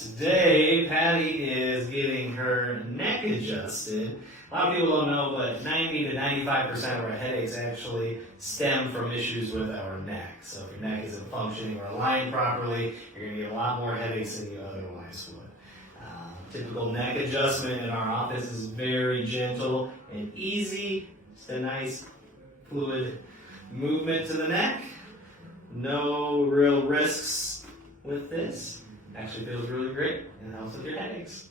Today, Patty is getting her neck adjusted. A lot of people don't know, but 90 to 95% of our headaches actually stem from issues with our neck. So if your neck isn't functioning or aligned properly, you're going to get a lot more headaches than you otherwise would. Typical neck adjustment in our office is very gentle and easy. Just a nice fluid movement to the neck. No real risks with this. Actually feels really great and helps with your headaches.